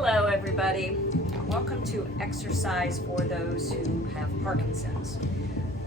Hello everybody. Welcome to exercise for those who have Parkinson's.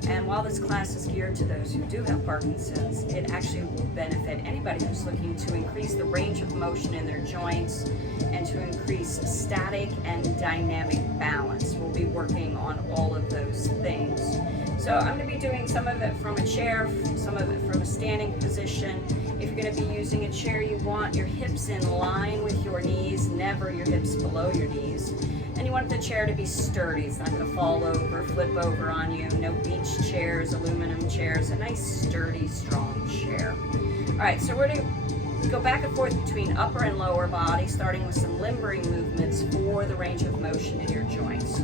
And while this class is geared to those who do have Parkinson's, it actually will benefit anybody who's looking to increase the range of motion in their joints and to increase static and dynamic balance. We'll be working on all of those things. So I'm going to be doing some of it from a chair, some of it from a standing position. If you're going to be using a chair, you want your hips in line with your knees, never your hips below your knees. And you want the chair to be sturdy. It's not going to fall over, flip over on you. No beach chairs, aluminum chairs, a nice sturdy, strong chair. All right, so we're going to go back and forth between upper and lower body, starting with some limbering movements for the range of motion in your joints. So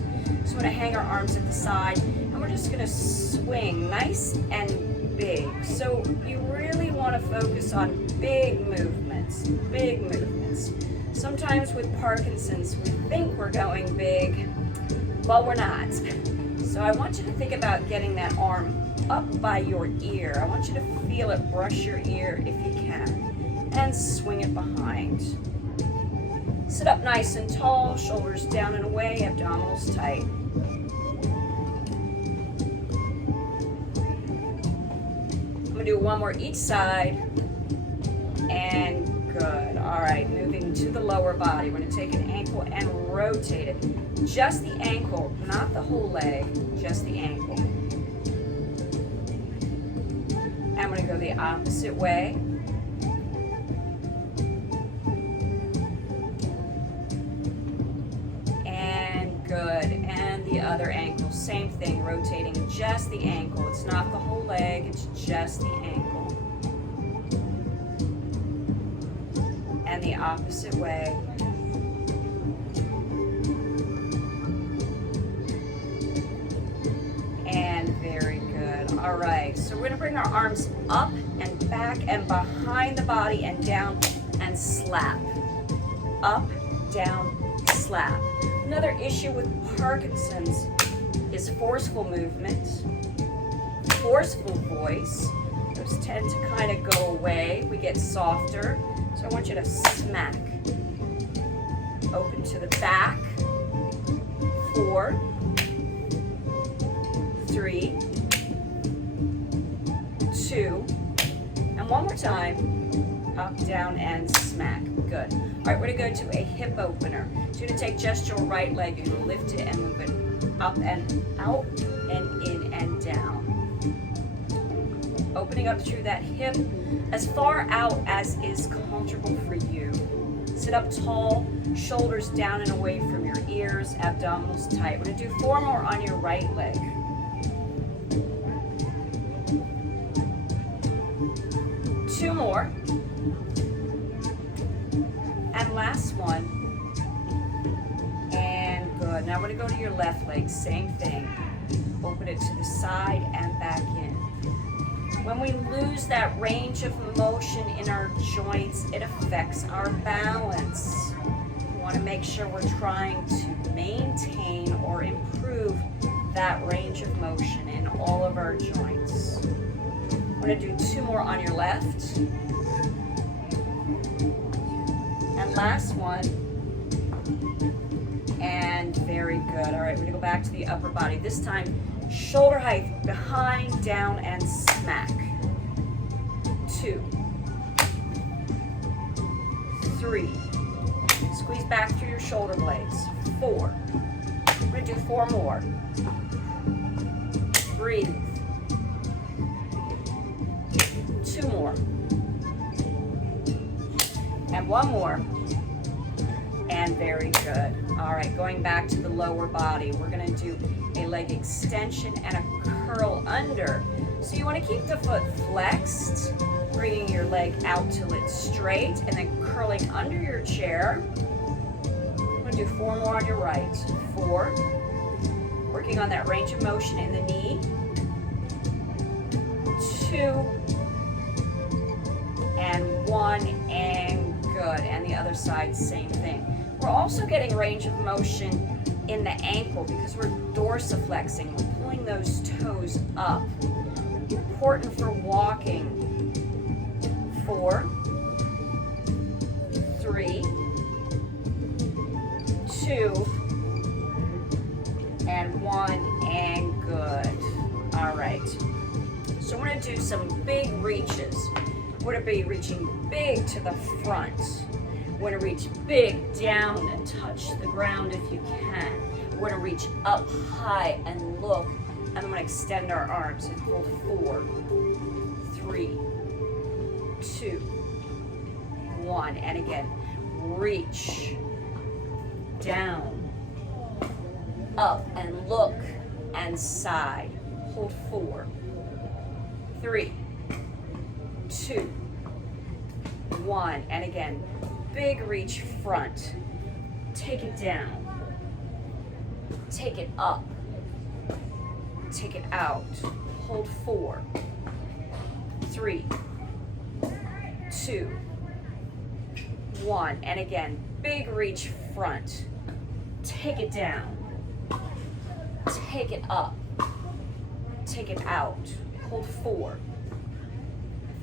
we're going to hang our arms at the side, and we're just going to swing nice and big. So you really want to focus on big movements, big movements. Sometimes with Parkinson's, we think we're going big, but we're not. So I want you to think about getting that arm up by your ear. I want you to feel it brush your ear if you can, and swing it behind. Sit up nice and tall, shoulders down and away, abdominals tight. I'm gonna do one more each side, and good. All right, moving to the lower body. We're going to take an ankle and rotate it. Just the ankle, not the whole leg, just the ankle. And I'm going to go the opposite way. And good. And the other ankle, same thing, rotating just the ankle. It's not the whole leg, it's just the ankle. And the opposite way. And very good. All right, so we're going to bring our arms up and back and behind the body and down and slap. Up, down, slap. Another issue with Parkinson's is forceful movement, forceful voice. Those tend to kind of go away. We get softer. So I want you to smack. Open to the back. 4, 3, 2, and one more time. Up, down, and smack. Good. All right, we're going to go to a hip opener. So you're going to take just your right leg. You're going to lift it and move it up and out and in and down. Opening up through that hip as far out as is comfortable for you. Sit up tall, shoulders down and away from your ears, abdominals tight. We're going to do 4 more on your right leg. Two more. And last one. And good. Now we're going to go to your left leg. Same thing. Open it to the side and back in. When we lose that range of motion in our joints, it affects our balance. We want to make sure we're trying to maintain or improve that range of motion in all of our joints. We're going to do 2 more on your left. And last one. And very good. All right, we're going to go back to the upper body. This time, shoulder height, behind, down, and smack. 2, 3. Squeeze back through your shoulder blades. 4. We're going to do 4 more. Breathe. 2 more. And 1 more. And very good. All right, going back to the lower body, we're going to do a leg extension and a curl under. So you want to keep the foot flexed, bringing your leg out till it's straight, and then curling under your chair. We're going to do 4 more on your right. 4. Working on that range of motion in the knee. 2. And 1, and good. And the other side, same thing. We're also getting range of motion in the ankle because we're dorsiflexing. We're pulling those toes up. Important for walking. 4, 3, 2, and 1, and good. All right. So we're going to do some big reaches. We're going to be reaching big to the front. We're going to reach big down and touch the ground if you can. We're going to reach up high and look. And I'm going to extend our arms and hold 4, 3, 2, 1. And again, reach down, up and look and side. Hold 4, 3, 2, 1. And again, big reach front. Take it down. Take it up. Take it out. Hold 4, 3, 2, 1. And again, big reach front. Take it down. Take it up. Take it out. Hold 4,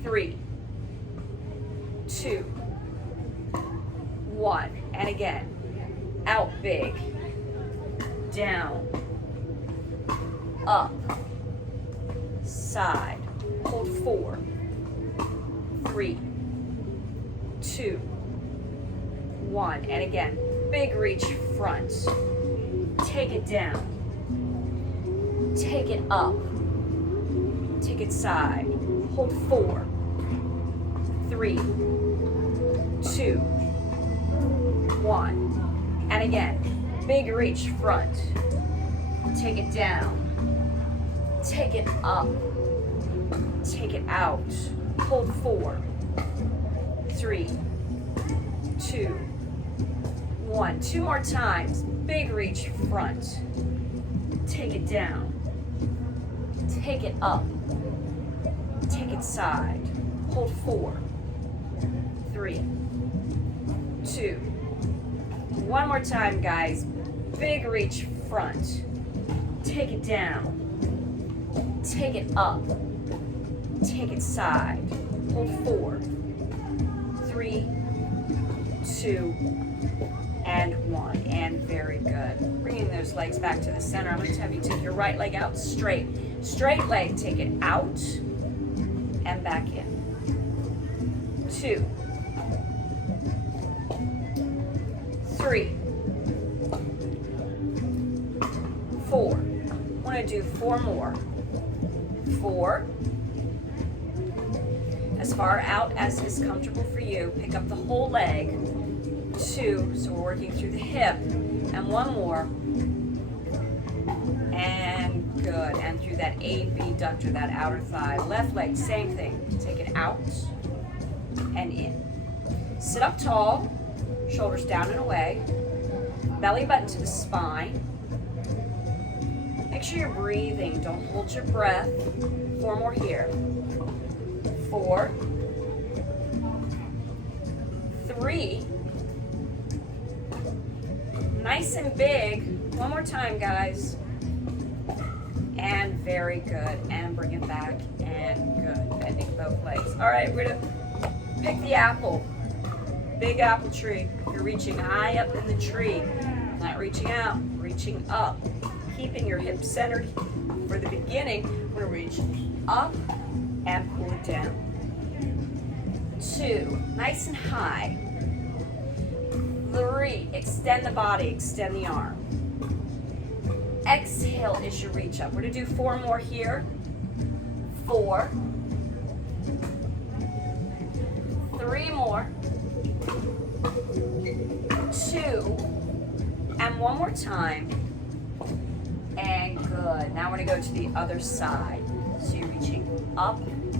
3, 2, 1. And again, out big. Down. Up. Side. Hold 4, 3, 2, 1. And again, big reach front. Take it down. Take it up. Take it side. Hold 4, 3, 2, 1. And again, big reach front. Take it down. Take it up. Take it out. Hold 4, 3, 2, 1. 2 more times. Big reach front. Take it down. Take it up. Take it side. Hold 4, 3, 2. 1 more time, guys. Big reach front. Take it down. Take it up. Take it side. Hold 4, 3, 2, and 1. And very good. Bringing those legs back to the center. I'm going to have you take your right leg out straight. Straight leg, take it out and back in. 2, 3, 4. I'm going to do 4 more. 4. As far out as is comfortable for you. Pick up the whole leg. 2. So we're working through the hip. And 1 more. And good. And through that abductor, that outer thigh. Left leg, same thing. Take it out and in. Sit up tall. Shoulders down and away. Belly button to the spine. Make sure you're breathing. Don't hold your breath. 4 more here. 4, 3. Nice and big. 1 more time, guys. And very good. And bring it back. And good. Bending both legs. All right, we're going to pick the apple. Big apple tree. You're reaching high up in the tree. Not reaching out, reaching up. Keeping your hips centered for the beginning. We're going to reach up and pull it down. 2, nice and high. 3, extend the body, extend the arm. Exhale as you reach up. We're going to do 4 more here. 4, 3 more. 2, and 1 more time. And good. Now we're going to go to the other side. So you're reaching up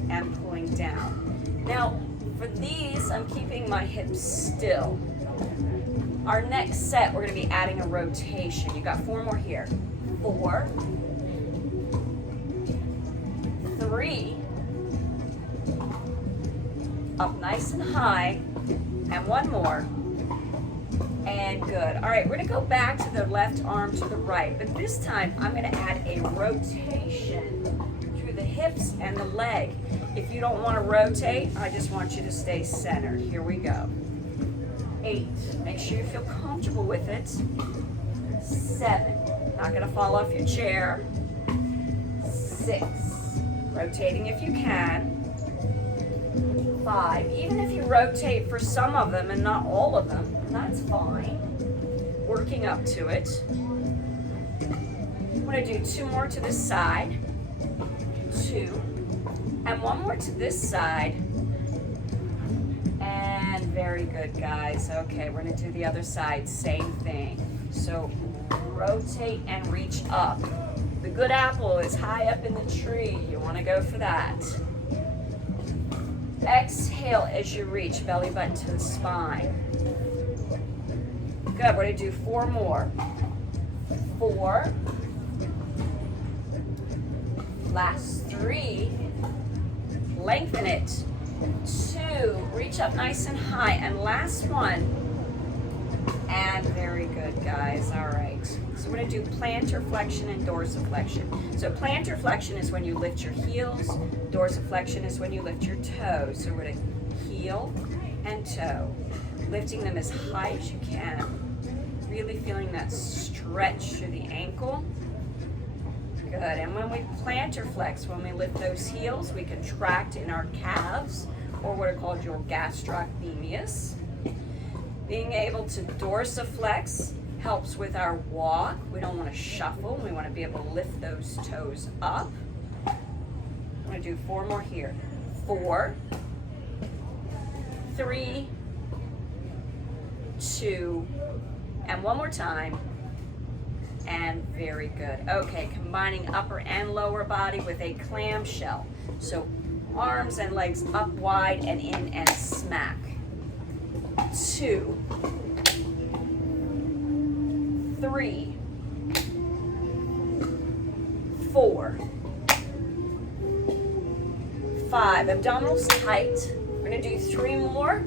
and pulling down. Now, for these, I'm keeping my hips still. Our next set, we're going to be adding a rotation. You got 4 more here. 4, 3, up nice and high, and 1 more. And good. All right, we're going to go back to the left arm to the right, but this time I'm going to add a rotation through the hips and the leg. If you don't want to rotate, I just want you to stay centered. Here we go. 8. Make sure you feel comfortable with it. 7. Not gonna fall off your chair. 6. Rotating if you can. 5. Even if you rotate for some of them and not all of them, that's fine. Working up to it. I'm gonna do 2 more to this side. 2. And 1 more to this side. And very good, guys. Okay, we're gonna do the other side, same thing. So rotate and reach up. The good apple is high up in the tree. You wanna go for that. Exhale as you reach, belly button to the spine. Good, we're gonna do 4 more. 4. Last 3. Lengthen it. 2. Reach up nice and high. And last one. And very good, guys. All right. So we're going to do plantar flexion and dorsiflexion. So plantar flexion is when you lift your heels. Dorsiflexion is when you lift your toes. So we're going to heel and toe. Lifting them as high as you can. Really feeling that stretch through the ankle. Good. And when we plantar flex, when we lift those heels, we contract in our calves, or what are called your gastrocnemius. Being able to dorsiflex helps with our walk. We don't want to shuffle. We want to be able to lift those toes up. I'm going to do 4 more here. 4, 3, 2, and 1 more time. And very good. Okay, combining upper and lower body with a clamshell. So arms and legs up wide and in and smack. 2, 3, 4, 5. Abdominals tight. We're going to do 3 more.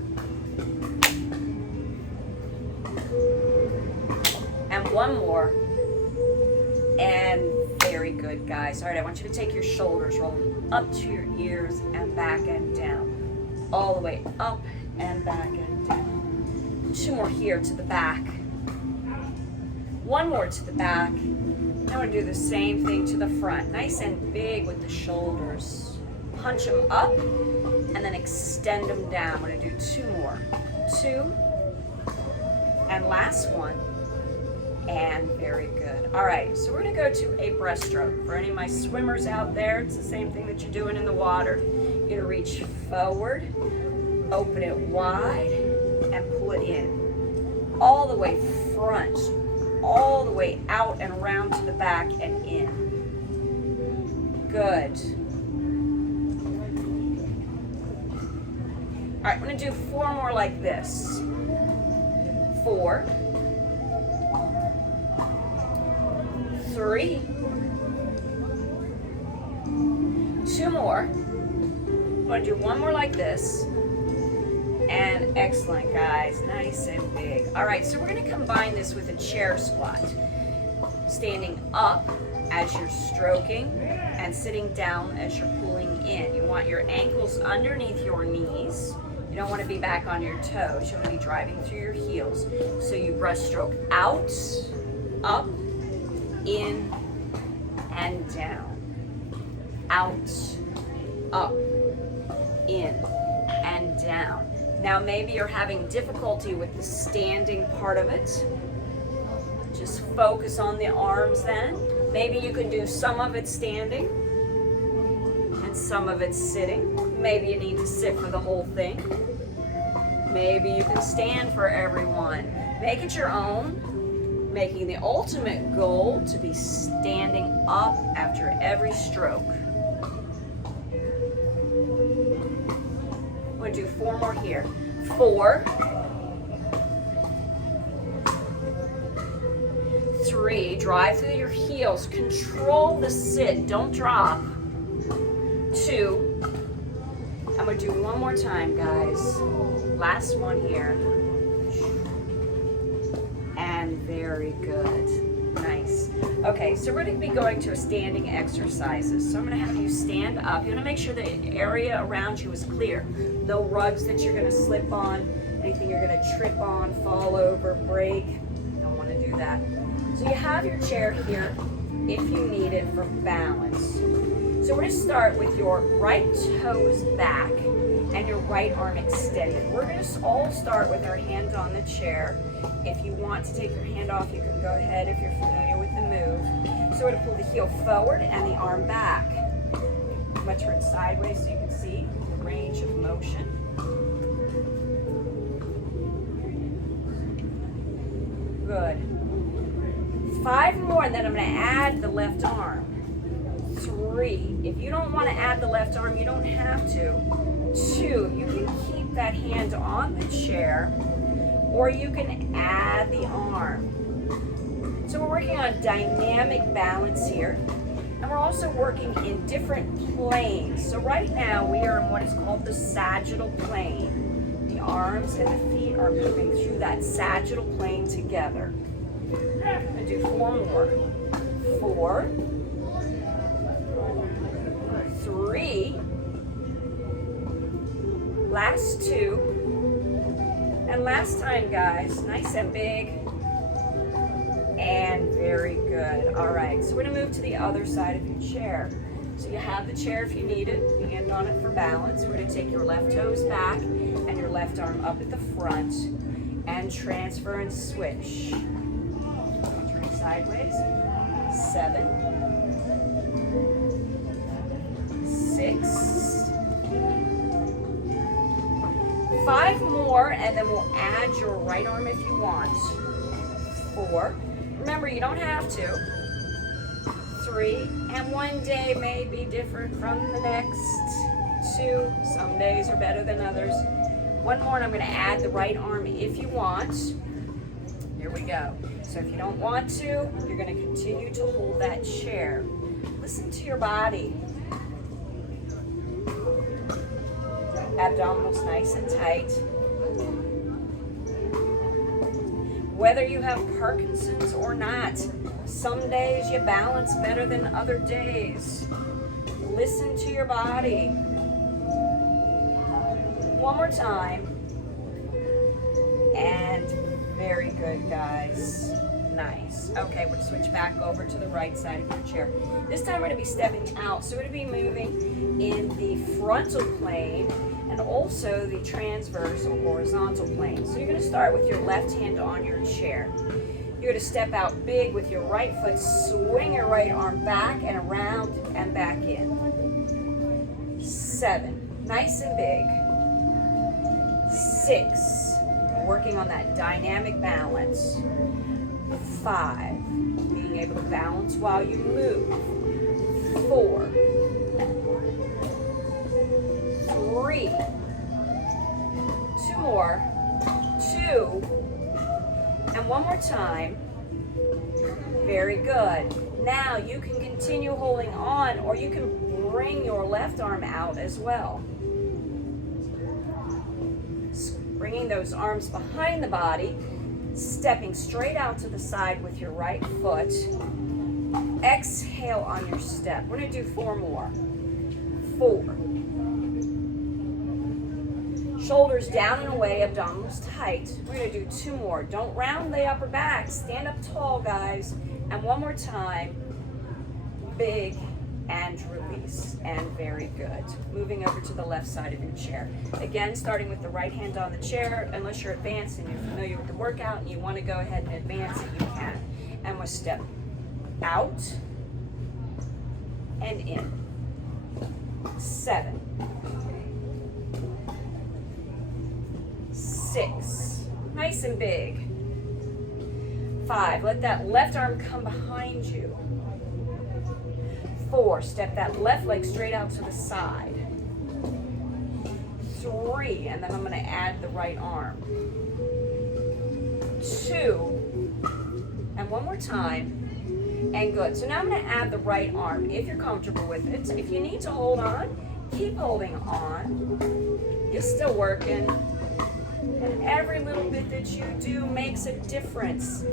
And 1 more. And very good, guys. All right, I want you to take your shoulders, roll them up to your ears and back and down. All the way up and back and down. 2 more here to the back. 1 more to the back. Now we're going to do the same thing to the front. Nice and big with the shoulders. Punch them up and then extend them down. We're going to do 2 more. 2. And last one. And very good. All right, so we're going to go to a breaststroke. For any of my swimmers out there, it's the same thing that you're doing in the water. You're going to reach forward, open it wide, and pull it in. All the way front, all the way out and around to the back and in. Good. All right, I'm going to do 4 more like this. 4, 3, 2 more. I'm going to do 1 more like this. And excellent, guys. Nice and big. All right, so we're going to combine this with a chair squat. Standing up as you're stroking and sitting down as you're pulling in. You want your ankles underneath your knees. You don't want to be back on your toes. You want to be driving through your heels. So you breaststroke out, up, in, and down. Out, up, in, and down. Now maybe you're having difficulty with the standing part of it. Just focus on the arms then. Maybe you can do some of it standing and some of it sitting. Maybe you need to sit for the whole thing. Maybe you can stand for everyone. Make it your own, making the ultimate goal to be standing up after every stroke. We'll do 4 more here. 4, 3, drive through your heels, control the sit, don't drop. 2, I'm going to do 1 more time, guys. Last one here. And very good. Nice. Okay, so we're going to be going to a standing exercises. So I'm going to have you stand up. You want to make sure the area around you is clear. No rugs that you're going to slip on. anything you're gonna trip on, fall over, break. Don't wanna do that. So you have your chair here if you need it for balance. So we're gonna start with your right toes back and your right arm extended. We're gonna all start with our hands on the chair. If you want to take your hand off, you can go ahead if you're familiar with the move. So we're gonna pull the heel forward and the arm back. I'm gonna turn sideways so you can see the range of motion. Good. 5 more, and then I'm gonna add the left arm. 3. If you don't wanna add the left arm, you don't have to. 2, you can keep that hand on the chair, or you can add the arm. So we're working on dynamic balance here, and we're also working in different planes. So right now we are in what is called the sagittal plane. The arms and the feet are moving through that sagittal plane together. I'm gonna do 4 more. 4, 3, last 2, and last time, guys, nice and big, and very good. All right, so we're gonna move to the other side of your chair. So you have the chair if you need it, hand on it for balance. We're gonna take your left toes back and your left arm up at the front and transfer and switch. Turn sideways. 7, 6, 5 more, and then we'll add your right arm if you want. 4. Remember, you don't have to. 3, and one day may be different from the next. 2, some days are better than others. 1 more, and I'm going to add the right arm if you want. Here we go. So if you don't want to, you're going to continue to hold that chair. Listen to your body. Abdominals nice and tight. Whether you have Parkinson's or not, some days you balance better than other days. Listen to your body. 1 more time. And very good, guys. Nice. Okay, we'll switch back over to the right side of your chair. This time we're going to be stepping out, so we're going to be moving in the frontal plane and also the transverse or horizontal plane. So you're going to start with your left hand on your chair. You're going to step out big with your right foot, swing your right arm back and around and back in. 7, nice and big. 6, working on that dynamic balance. 5, being able to balance while you move. 4, 3, 2 more, 2, and 1 more time. Very good. Now you can continue holding on, or you can bring your left arm out as well. Bringing those arms behind the body, stepping straight out to the side with your right foot. Exhale on your step. We're going to do 4 more. 4. Shoulders down and away, abdominals tight. We're going to do 2 more. Don't round the upper back. Stand up tall, guys. And 1 more time. Big and release. And very good. Moving over to the left side of your chair. Again, starting with the right hand on the chair. Unless you're advanced and you're familiar with the workout and you want to go ahead and advance it, you can. And we'll step out and in. 7, 6, nice and big. 5, let that left arm come behind you. 4, step that left leg straight out to the side. 3, and then I'm going to add the right arm. 2, and 1 more time. And good. So now I'm going to add the right arm if you're comfortable with it. If you need to hold on, keep holding on. You're still working. And every little bit that you do makes a difference.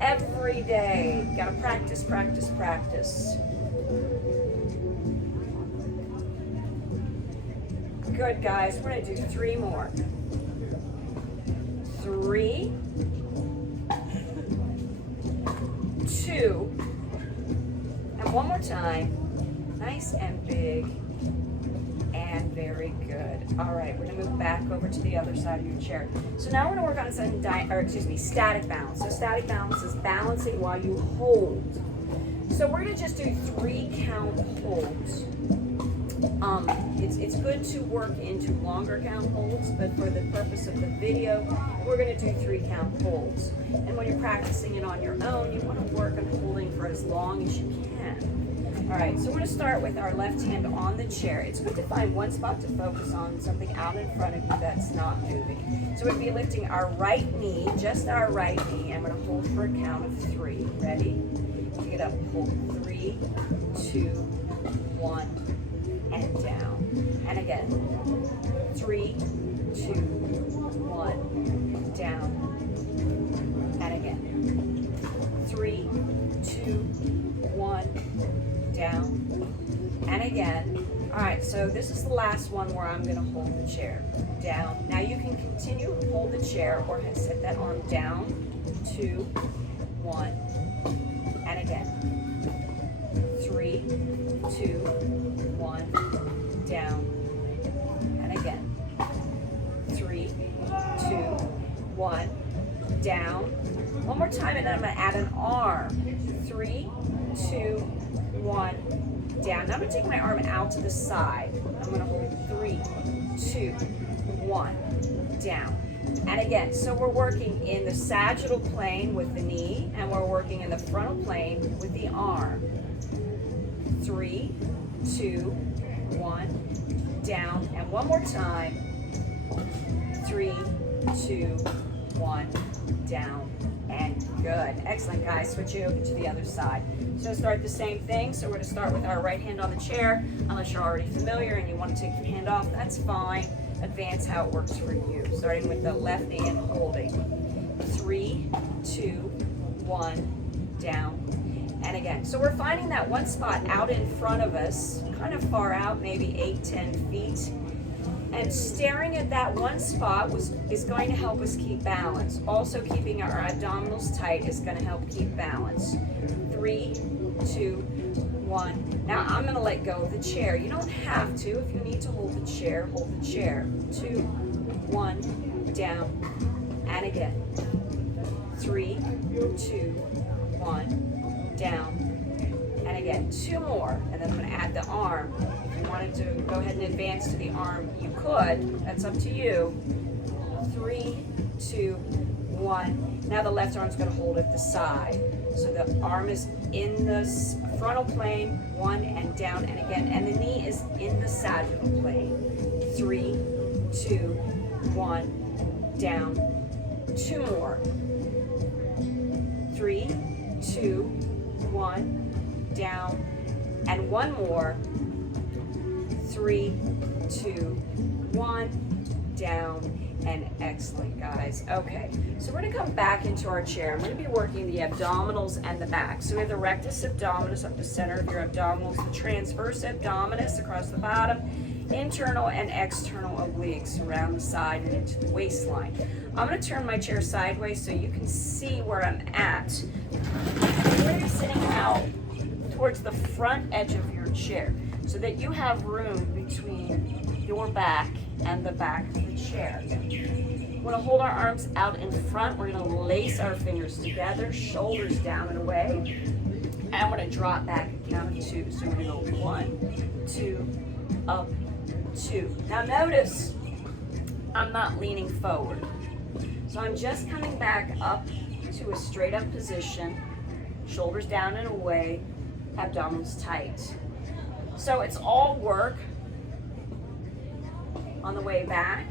Every day. Got to practice, practice, practice. Good, guys. We're going to do 3 more. time. Nice and big. And very good. All right, we're gonna move back over to the other side of your chair. So now we're gonna work on some static balance. So static balance is balancing while you hold. So we're gonna just do 3 count holds. It's good to work into longer count holds, but for the purpose of the video, we're gonna do 3 count holds. And when you're practicing it on your own, you wanna work on holding for as long as you can. All right, so we're gonna start with our left hand on the chair. It's good to find one spot to focus on, something out in front of you that's not moving. So we'll be lifting our right knee, just our right knee, and we're gonna hold for a count of 3. Ready? Pick it up, hold 3, 2, 1, and down. And again, 3, 2, 1, down. And again, 3, 2, 1, down. And again. All right, so this is the last one where I'm gonna hold the chair down. Now you can continue to hold the chair or set that arm down, 2, 1, and again, 3, 2, 1, down, and again, 3, 2, 1, down. One more time, and then I'm gonna add an arm. 3, 2, 1, down. Now I'm gonna take my arm out to the side. I'm gonna hold 3, 2, 1, down. And again, so we're working in the sagittal plane with the knee, and we're working in the frontal plane with the arm. 3, 2, 1, down. And one more time. 3, 2, 1, down. And good. Excellent, guys. Switch it over to the other side. So start the same thing. So we're going to start with our right hand on the chair. Unless you're already familiar and you want to take your hand off, that's fine. Advance how it works for you. Starting with the left knee and holding. 3, 2, 1, down. And again. So we're finding that one spot out in front of us, kind of far out, maybe 8, 10 feet. And staring at that one spot is going to help us keep balance. Also keeping our abdominals tight is going to help keep balance. 3, 2, 1. Now I'm going to let go of the chair. You don't have to. If you need to hold the chair, hold the chair. 2, 1, down. And again. 3, 2, 1, down. And again, 2 more. And then I'm going to add the arm. If you wanted to go ahead and advance to the arm, you could. That's up to you. 3, 2, 1. Now the left arm's going to hold at the side. So the arm is in the frontal plane, 1 and down, and again. And the knee is in the sagittal plane. 3, 2, 1, down. 2 more. 3, 2, 1. Down, and 1 more. 3, 2, 1, down, and excellent, guys. Okay, so we're gonna come back into our chair. I'm gonna be working the abdominals and the back. So we have the rectus abdominis up the center of your abdominals, the transverse abdominis across the bottom, internal and external obliques around the side and into the waistline. I'm gonna turn my chair sideways so you can see where I'm at. We're gonna be sitting out towards the front edge of your chair so that you have room between your back and the back of the chair. We're going to hold our arms out in front. We're going to lace our fingers together, shoulders down and away, and we're going to drop back at count of 2. So we're going to go 1, 2, up, 2. Now notice I'm not leaning forward. So I'm just coming back up to a straight up position, shoulders down and away, abdominals tight. So it's all work on the way back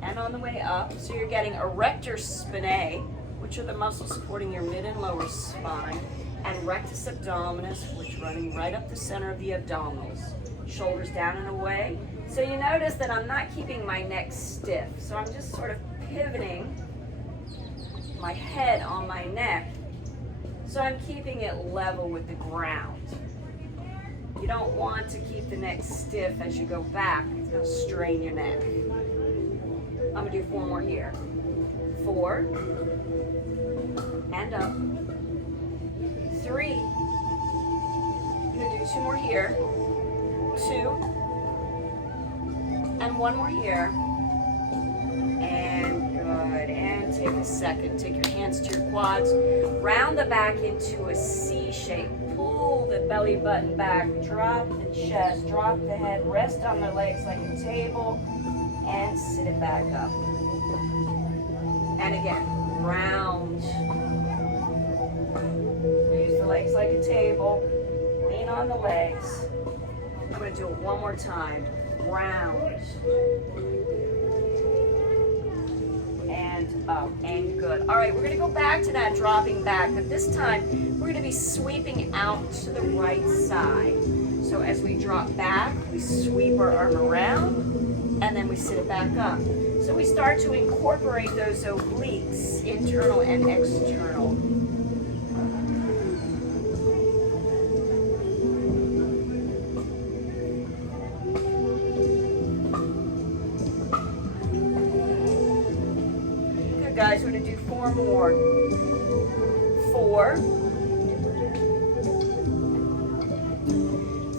and on the way up. So you're getting erector spinae, which are the muscles supporting your mid and lower spine, and rectus abdominis, which running right up the center of the abdominals. Shoulders down and away. So you notice that I'm not keeping my neck stiff. So I'm just sort of pivoting my head on my neck. So I'm keeping it level with the ground. You don't want to keep the neck stiff as you go back. It's going to strain your neck. I'm going to do 4 more here. 4. And up. 3. gonna do 2 more here. 2. And 1 more here. And good. And take a second. Take your hands to your quads. Round the back into a C shape. Pull the belly button back. Drop the chest. Drop the head. Rest on the legs like a table. And sit it back up. And again, round. Use the legs like a table. Lean on the legs. I'm going to do it one more time. Round. And up. And good. All right, we're going to go back to that dropping back, but this time we're going to be sweeping out to the right side. So as we drop back, we sweep our arm around, and then we sit it back up. So we start to incorporate those obliques, internal and external. Good, guys. We're going to do 4 more. 4.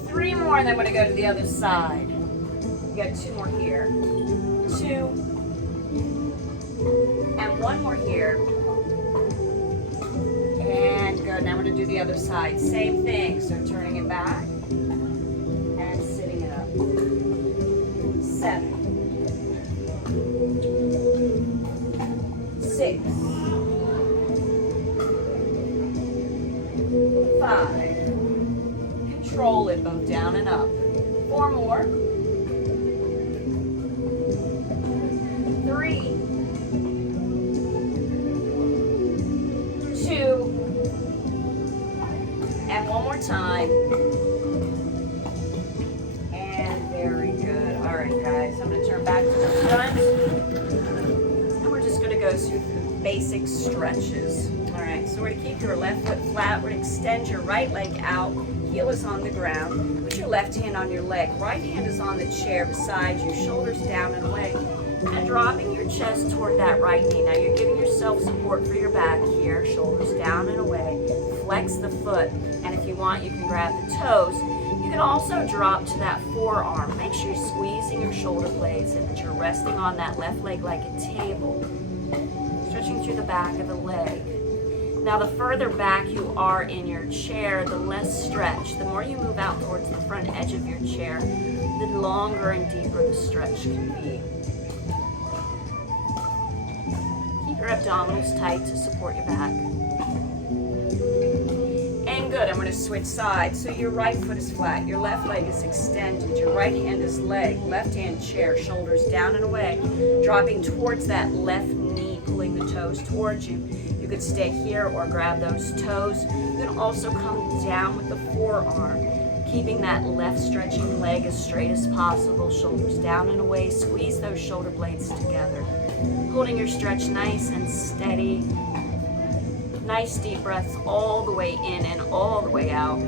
3 more, and then we're going to go to the other side. We got 2 more here. 2. And 1 more here. And good. Now we're going to do the other side. Same thing. So turning it back and sitting it up. 7. 6. 5. Control it both down and up. 4 more. 3. 2. And 1 more time. And very good. All right, guys. I'm going to turn back to the front. And we're just going to go through the basic stretches. All right. So we're going to keep your left foot flat. We're going to extend your right leg out. Heel is on the ground. Put your left hand on your leg. Right hand is on the chair beside you. Shoulders down and away. And dropping your chest toward that right knee. Now you're giving yourself support for your back here. Shoulders down and away. Flex the foot. And if you want, you can grab the toes. You can also drop to that forearm. Make sure you're squeezing your shoulder blades and that you're resting on that left leg like a table. Stretching through the back of the leg. Now the further back you are in your chair, the less stretch. The more you move out towards the front edge of your chair, the longer and deeper the stretch can be. Keep your abdominals tight to support your back. And good, I'm going to switch sides. So your right foot is flat, your left leg is extended, your right hand is leg, left hand chair, shoulders down and away, dropping towards that left knee, pulling the toes towards you. You could stay here or grab those toes. You can also come down with the forearm, keeping that left stretching leg as straight as possible, shoulders down and away. Squeeze those shoulder blades together. Holding your stretch nice and steady. Nice deep breaths all the way in and all the way out.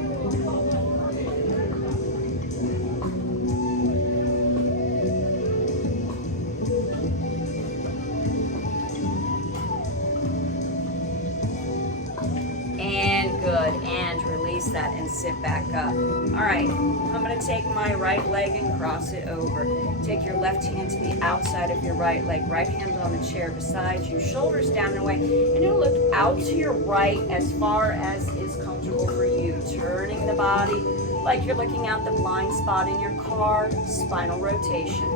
And good. And release that and sit back up. All right. I'm going to take my right leg and cross it over. Take your left hand to the outside of your right leg. Right hand on the chair beside you. Shoulders down and away. And you'll look out to your right as far as is comfortable for you. Turning the body like you're looking out the blind spot in your car. Spinal rotation.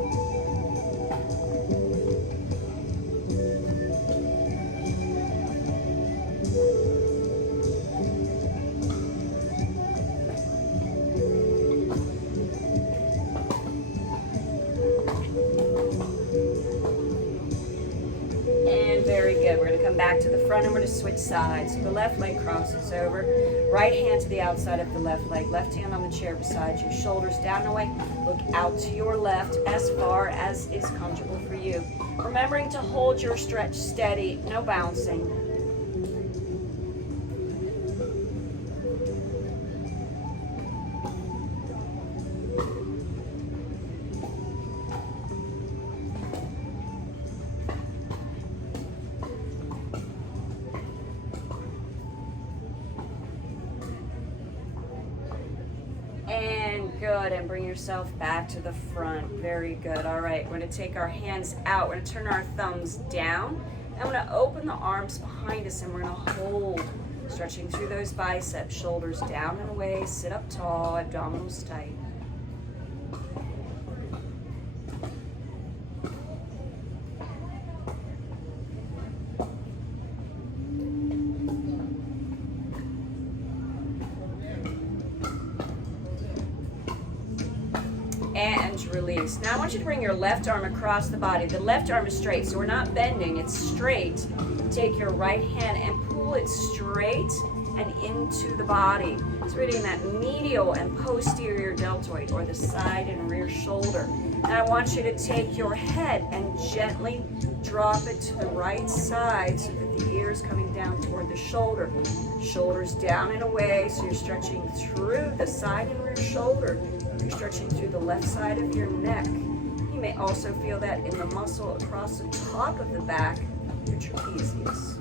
Back to the front, and we're going to switch sides. So the left leg crosses over, right hand to the outside of the left leg, left hand on the chair beside you, shoulders down and away. Look out to your left as far as is comfortable for you. Remembering to hold your stretch steady, no bouncing. good, and bring yourself back to the front. Very good. All right, we're going to take our hands out. We're going to turn our thumbs down, and we're going to open the arms behind us, and we're going to hold, stretching through those biceps, shoulders down and away, sit up tall, abdominals tight. And release. Now I want you to bring your left arm across the body. The left arm is straight, so we're not bending, it's straight. Take your right hand and pull it straight and into the body. So we're doing that medial and posterior deltoid, or the side and rear shoulder. And I want you to take your head and gently drop it to the right side so that the ear is coming down toward the shoulder. Shoulders down and away, so you're stretching through the side and rear shoulder. You're stretching through the left side of your neck. You may also feel that in the muscle across the top of the back, your trapezius.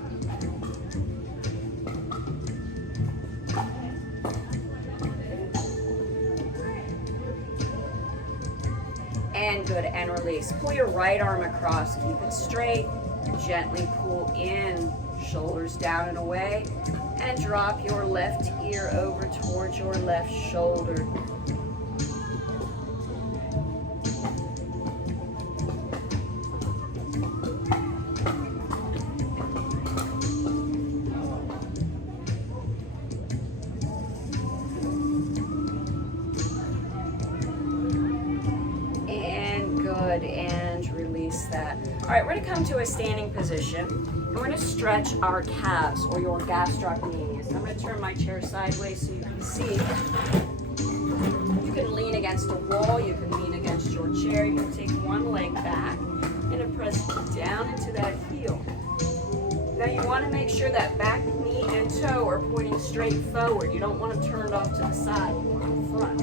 And good, and release. Pull your right arm across, keep it straight, gently pull in, shoulders down and away, and drop your left ear over towards your left shoulder. And release that. All right, we're going to come to a standing position, and we're going to stretch our calves, or your gastrocnemius. I'm going to turn my chair sideways so you can see. You can lean against a wall, you can lean against your chair, you can take one leg back and press down into that heel. Now you want to make sure that back knee and toe are pointing straight forward. You don't want them turned off to the side, you want them front,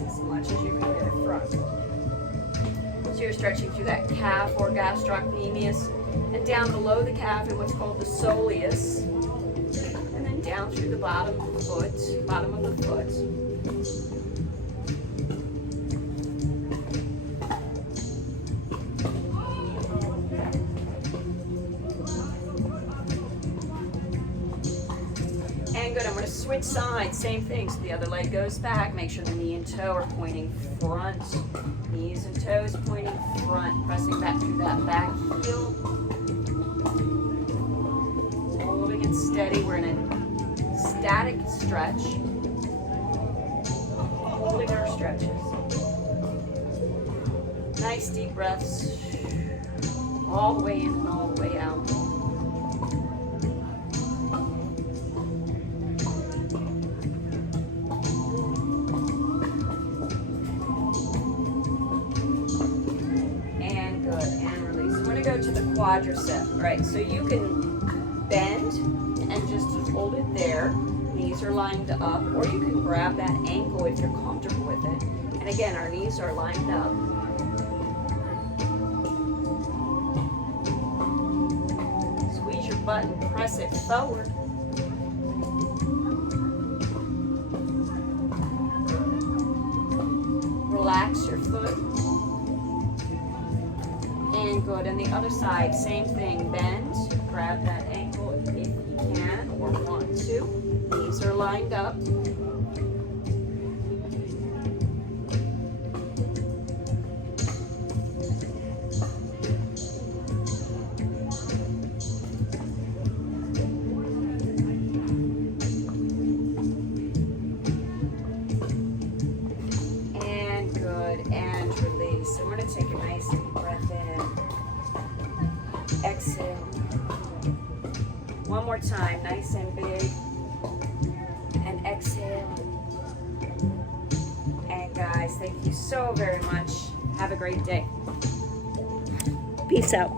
as much as you can get it front. So you're stretching through that calf or gastrocnemius, and down below the calf in what's called the soleus, and then down through the bottom of the foot. And good, I'm going to switch sides, same thing. So the other leg goes back, make sure the knee and toe are pointing front. Knees and toes pointing front, pressing back through that back heel. Holding it steady. We're in a static stretch. Holding our stretches. Nice deep breaths. All the way in and all the way out. Go to the quadricep, right? So you can bend and just hold it there. Knees are lined up, or you can grab that ankle if you're comfortable with it. And again, our knees are lined up. Squeeze your butt and press it forward. Relax your foot. And good, and the other side, same thing, bend, grab that ankle if you can or want to. Knees are lined up. And good, and release. So we're going to take a nice deep breath in. Exhale. One more time, nice and big. And exhale. And guys, thank you so very much. Have a great day. Peace out.